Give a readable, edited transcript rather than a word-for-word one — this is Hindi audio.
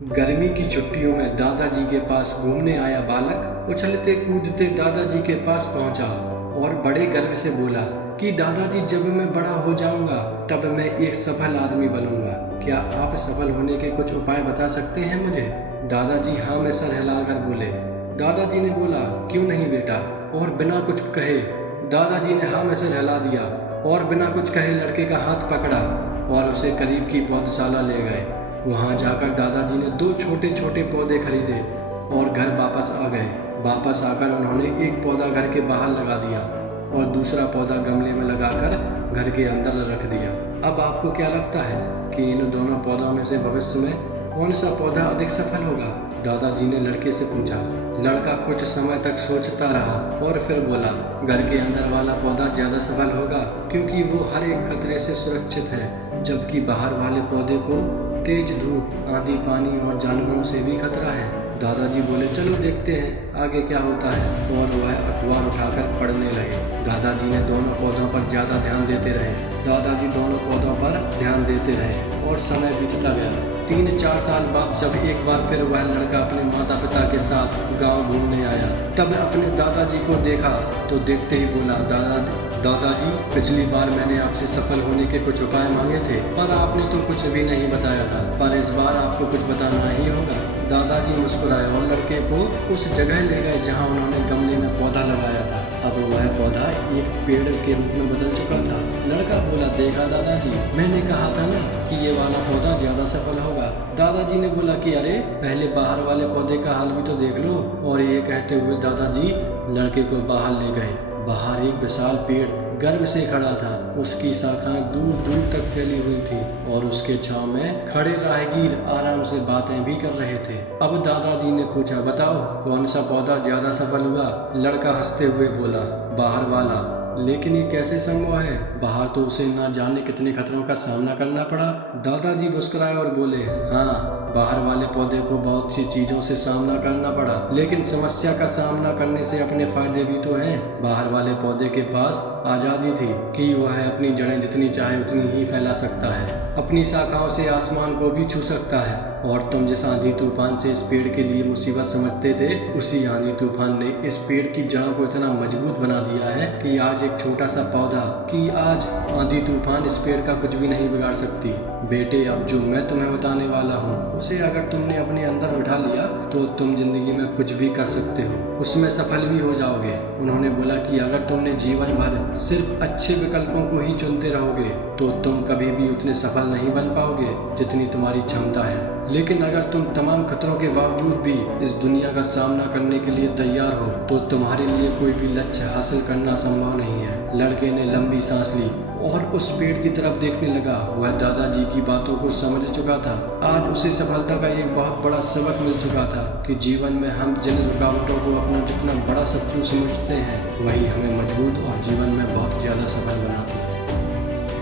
गर्मी की छुट्टियों में दादाजी के पास घूमने आया बालक उछलते कूदते दादाजी के पास पहुंचा और बड़े गर्व से बोला कि दादाजी, जब मैं बड़ा हो जाऊंगा तब मैं एक सफल आदमी बनूंगा। क्या आप सफल होने के कुछ उपाय बता सकते हैं मुझे? दादाजी हाँ में सर हिलाकर बोले। दादाजी ने बोला, क्यों नहीं बेटा। और बिना कुछ कहे दादाजी ने हाँ में सर हिला दिया और बिना कुछ कहे लड़के का हाथ पकड़ा और उसे करीब की पौधशाला ले गए। वहाँ जाकर दादाजी ने 2 छोटे छोटे पौधे खरीदे और घर वापस आ गए। वापस आकर उन्होंने एक पौधा घर के बाहर लगा दिया और दूसरा पौधा गमले में लगाकर घर के अंदर रख दिया। अब आपको क्या लगता है कि इन दोनों पौधों में से भविष्य में कौन सा पौधा अधिक सफल होगा? दादाजी ने लड़के से पूछा। लड़का कुछ समय तक सोचता रहा और फिर बोला, घर के अंदर वाला पौधा ज़्यादा सफल होगा क्योंकि वो हर एक खतरे से सुरक्षित है, जबकि बाहर वाले पौधे को तेज धूप, आंधी, पानी और जानवरों से भी खतरा है। दादाजी बोले, चलो देखते हैं आगे क्या होता है। और वह अखबार उठाकर पढ़ने लगे। दादाजी ने दोनों पौधों पर ज़्यादा ध्यान देते रहे। दादाजी दोनों पौधों पर ध्यान देते रहे और समय बीतता गया। 3-4 साल बाद जब एक बार फिर वह लड़का अपने माता पिता के साथ गांव घूमने आया, तब अपने दादाजी को देखा तो देखते ही बोला, दादाजी, पिछली बार मैंने आपसे सफल होने के कुछ उपाय मांगे थे पर आपने तो कुछ भी नहीं बताया था, पर इस बार आपको कुछ बताना ही होगा। दादाजी मुस्कुराए और लड़के को उस जगह ले गए जहां उन्होंने गमले में पौधा लगाया था। अब वह पौधा एक पेड़ के रूप में बदल चुका था। लड़का बोला, देखा दादाजी, मैंने कहा था ना कि ये वाला पौधा ज़्यादा सफल होगा। दादाजी ने बोला कि अरे, पहले बाहर वाले पौधे का हाल भी तो देख लो। और ये कहते हुए दादाजी लड़के को बाहर ले गए। बाहर एक विशाल पेड़ गर्व से खड़ा था। उसकी शाखाएं दूर दूर तक फैली हुई थी और उसके छांव में खड़े राहगीर आराम से बातें भी कर रहे थे। अब दादाजी ने पूछा, बताओ कौन सा पौधा ज्यादा सफल हुआ? लड़का हंसते हुए बोला, बाहर वाला। लेकिन ये कैसे संभव है? बाहर तो उसे ना जाने कितने खतरों का सामना करना पड़ा। दादाजी मुस्कुराए और बोले, हाँ, बाहर वाले पौधे को बहुत सी चीजों से सामना करना पड़ा, लेकिन समस्या का सामना करने से अपने फायदे भी तो हैं। बाहर वाले पौधे के पास आजादी थी कि वह अपनी जड़ें जितनी चाहे उतनी ही फैला सकता है, अपनी शाखाओं से आसमान को भी छू सकता है। और तुम जिस आंधी तूफान से इस पेड़ के लिए मुसीबत समझते थे, उसी आंधी तूफान ने इस पेड़ की जड़ों को इतना मजबूत बना दिया है कि आज एक छोटा सा पौधा आज आंधी तूफान इस पेड़ का कुछ भी नहीं बिगाड़ सकती। बेटे, अब जो मैं तुम्हें बताने वाला हूँ, उसे अगर तुमने अपने अंदर बिठा लिया तो तुम जिंदगी में कुछ भी कर सकते हो, उसमें सफल भी हो जाओगे। उन्होंने बोला कि अगर तुमने जीवन भर सिर्फ अच्छे विकल्पों को ही चुनते रहोगे तो तुम कभी भी उतने सफल नहीं बन पाओगे जितनी तुम्हारी क्षमता है। लेकिन अगर तुम तमाम खतरों के बावजूद भी इस दुनिया का सामना करने के लिए तैयार हो तो तुम्हारे लिए कोई भी लक्ष्य हासिल करना संभव नहीं है। लड़के ने लंबी सांस ली और उस पेड़ की तरफ देखने लगा। वह दादाजी की बातों को समझ चुका था। आज उसे सफलता का एक बहुत बड़ा सबक मिल चुका था कि जीवन में हम जिन रुकावटों को अपना जितना बड़ा शत्रु समझते हैं, वही हमें मजबूत और जीवन में बहुत ज़्यादा सफल बनाते हैं।